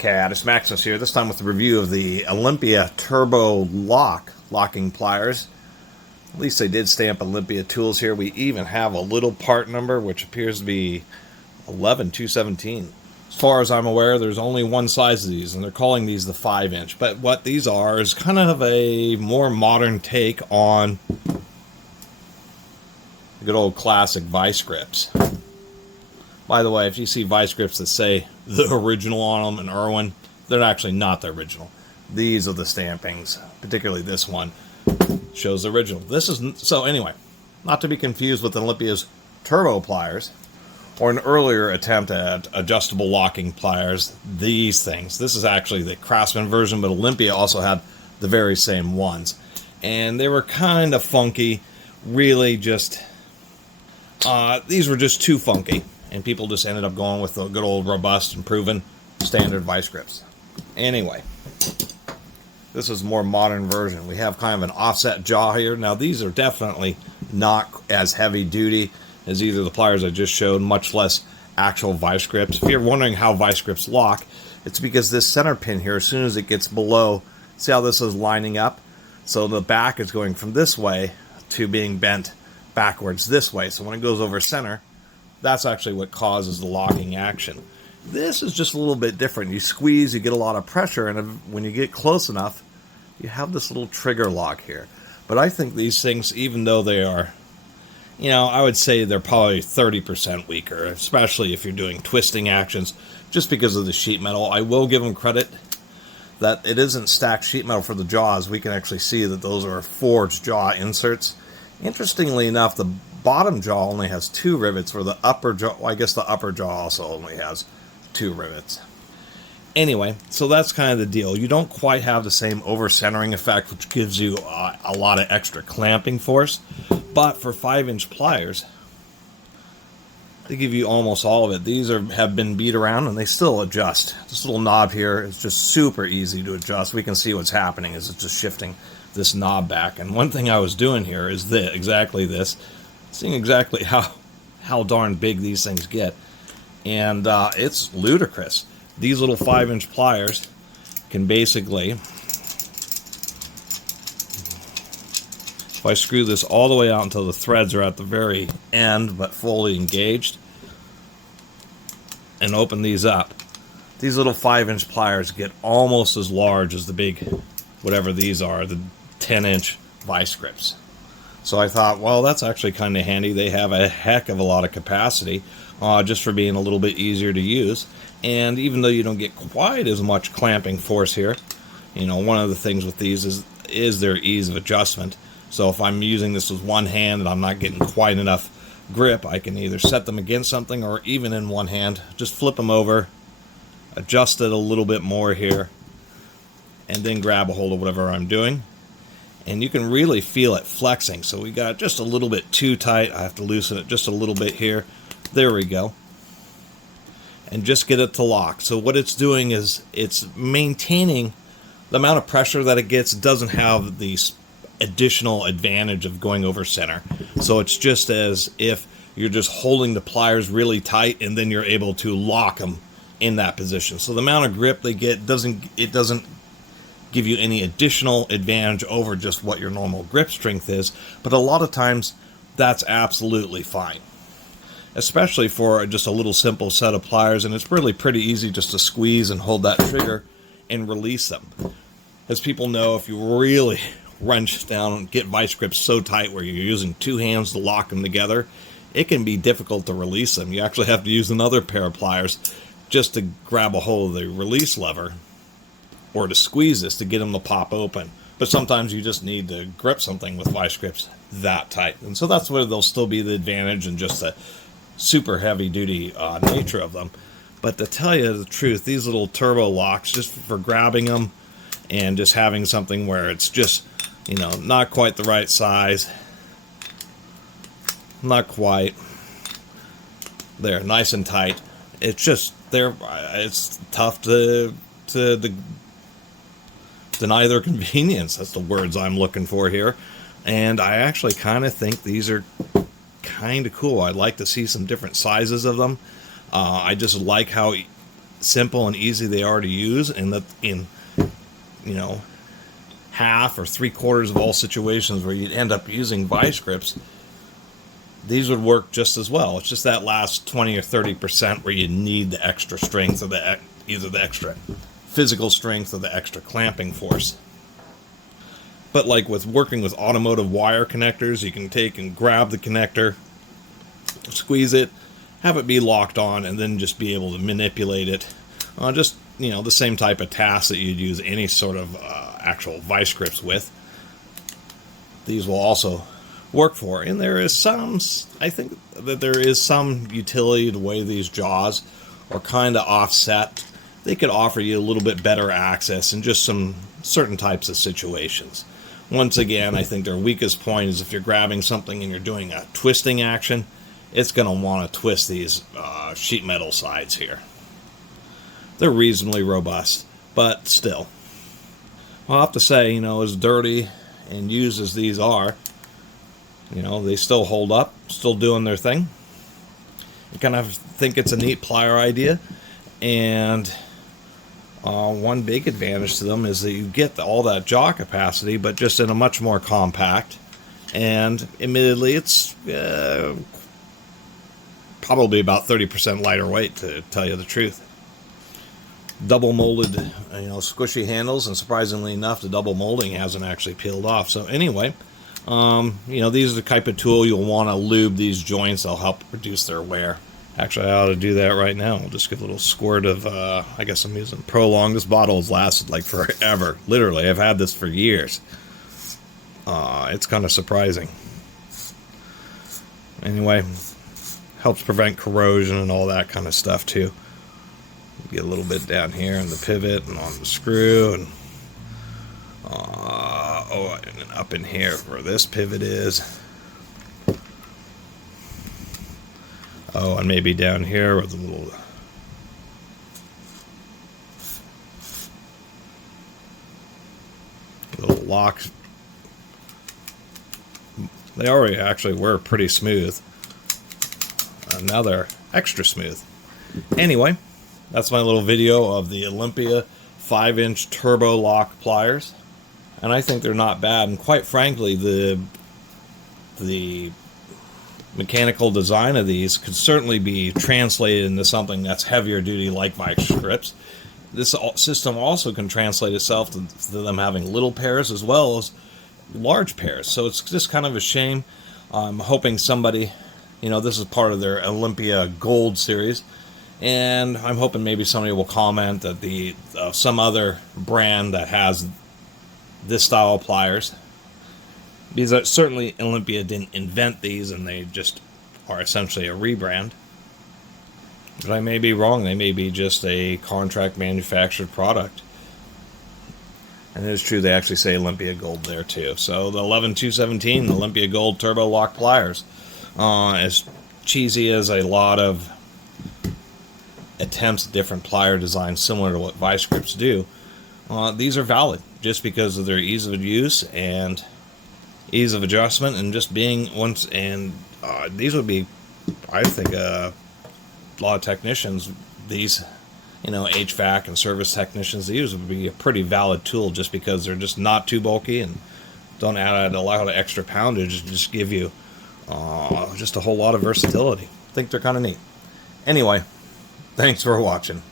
Catus, Maximus here, this time with a review of the Olympia TurboLock locking pliers. At least they did stamp Olympia tools here. We even have a little part number, which appears to be 11217. As far as I'm aware, there's only one size of these, and they're calling these the 5-inch. But what these are is kind of a more modern take on the good old classic Vise-Grips. By the way, if you see Vise-Grips that say the original on them and Irwin, they're actually not the original. These are the stampings, particularly this one shows the original. This is, so anyway, not to be confused with Olympia's Turbo pliers or an earlier attempt at adjustable locking pliers, these things. This is actually the Craftsman version, but Olympia also had the very same ones. And they were kind of funky, really just, these were just too funky. And people just ended up going with the good old robust and proven standard Vise-Grips. Anyway, this is a more modern version. We have kind of an offset jaw here. Now these are definitely not as heavy duty as either the pliers I just showed, much less actual Vise-Grips. If you're wondering how Vise-Grips lock, it's because this center pin here, as soon as it gets below, see how this is lining up? So the back is going from this way to being bent backwards this way. So when it goes over center, that's actually what causes the locking action. This is just a little bit different. You squeeze, you get a lot of pressure, and when you get close enough, you have this little trigger lock here. But I think these things, even though they are, you know, I would say they're probably 30% weaker, especially if you're doing twisting actions, just because of the sheet metal. I will give them credit that it isn't stacked sheet metal for the jaws. We can actually see that those are forged jaw inserts. Interestingly enough, the bottom jaw only has 2 rivets, or the upper jaw, well, I guess the upper jaw also only has 2 rivets. Anyway, so that's kind of the deal. You don't quite have the same over-centering effect, which gives you a lot of extra clamping force, but for 5-inch pliers, they give you almost all of it. These have been beat around, and they still adjust. This little knob here is just super easy to adjust. We can see what's happening as it's just shifting this knob back. And one thing I was doing here is exactly this. Seeing exactly how darn big these things get, and it's ludicrous. These little 5-inch pliers can basically, if I screw this all the way out until the threads are at the very end but fully engaged, and open these up, these little 5-inch pliers get almost as large as the big, whatever these are, the 10-inch Vise-Grips. So I thought, well, that's actually kind of handy. They have a heck of a lot of capacity, just for being a little bit easier to use. And even though you don't get quite as much clamping force here, you know, one of the things with these is their ease of adjustment. So if I'm using this with one hand and I'm not getting quite enough grip, I can either set them against something, or even in one hand, just flip them over, adjust it a little bit more here, and then grab a hold of whatever I'm doing. And you can really feel it flexing. So we got just a little bit too tight. I have to loosen it just a little bit here. There we go. And just get it to lock. So what it's doing is it's maintaining the amount of pressure that it gets. It doesn't have the additional advantage of going over center. So it's just as if you're just holding the pliers really tight, and then you're able to lock them in that position. So the amount of grip they get doesn't give you any additional advantage over just what your normal grip strength is, but a lot of times that's absolutely fine, especially for just a little simple set of pliers. And it's really pretty easy just to squeeze and hold that trigger and release them. As people know, if you really wrench down and get Vise-Grips so tight where you're using 2 hands to lock them together, it can be difficult to release them. You actually have to use another pair of pliers just to grab a hold of the release lever, or to squeeze this to get them to pop open. But sometimes you just need to grip something with Vise-Grips that tight. And so that's where they'll still be the advantage, and just the super heavy duty nature of them. But to tell you the truth, these little turbo locks, just for grabbing them and just having something where it's just, you know, not quite the right size, not quite there, nice and tight. It's just, it's tough to deny their convenience. That's the words I'm looking for here. And I actually kind of think these are kind of cool. I'd like to see some different sizes of them. I just like how simple and easy they are to use, and that in, you know, half or 3/4 of all situations where you'd end up using vice grips, these would work just as well. It's just that last 20 or 30% where you need the extra strength, or either the extra physical strength or the extra clamping force. But like with working with automotive wire connectors, you can take and grab the connector, squeeze it, have it be locked on, and then just be able to manipulate it. Just, you know, the same type of task that you'd use any sort of actual vice grips with. These will also work for. And there is some, I think that there is some utility to the way these jaws are kind of offset. They could offer you a little bit better access in just some certain types of situations. Once again, I think their weakest point is if you're grabbing something and you're doing a twisting action, it's going to want to twist these sheet metal sides here. They're reasonably robust, but still. I'll have to say, you know, as dirty and used as these are, you know, they still hold up, still doing their thing. I kind of think it's a neat plier idea, and one big advantage to them is that you get all that jaw capacity, but just in a much more compact, and admittedly it's probably about 30% lighter weight, to tell you the truth. Double molded, you know, squishy handles, and surprisingly enough, the double molding hasn't actually peeled off. So anyway, you know, these are the type of tool you'll want to lube these joints. They'll help reduce their wear. Actually, I ought to do that right now. I'll just give a little squirt of, I guess I'm using Prolong. This bottle has lasted like forever. Literally, I've had this for years. It's kind of surprising. Anyway, helps prevent corrosion and all that kind of stuff too. Get a little bit down here in the pivot and on the screw, and and up in here where this pivot is. Oh, and maybe down here with a little lock. They already actually were pretty smooth. Now they're extra smooth. Anyway, that's my little video of the Olympia 5-inch TurboLock pliers, and I think they're not bad. And quite frankly, the mechanical design of these could certainly be translated into something that's heavier duty, like vice grips. This system also can translate itself to them having little pairs as well as large pairs. So it's just kind of a shame. I'm hoping somebody, you know, this is part of their Olympia Gold series, and I'm hoping maybe somebody will comment that some other brand that has this style of pliers, because certainly Olympia didn't invent these, and they just are essentially a rebrand. But I may be wrong. They may be just a contract manufactured product. And it is true, they actually say Olympia Gold there too. So the 11217 Olympia Gold TurboLock pliers, as cheesy as a lot of attempts at different plier designs similar to what vice grips do, these are valid just because of their ease of use and ease of adjustment, and just being once. And these would be, I think, a lot of technicians, these, you know, HVAC and service technicians, these would be a pretty valid tool just because they're just not too bulky and don't add a lot of extra poundage, just give you just a whole lot of versatility. I think they're kind of neat. Anyway, thanks for watching.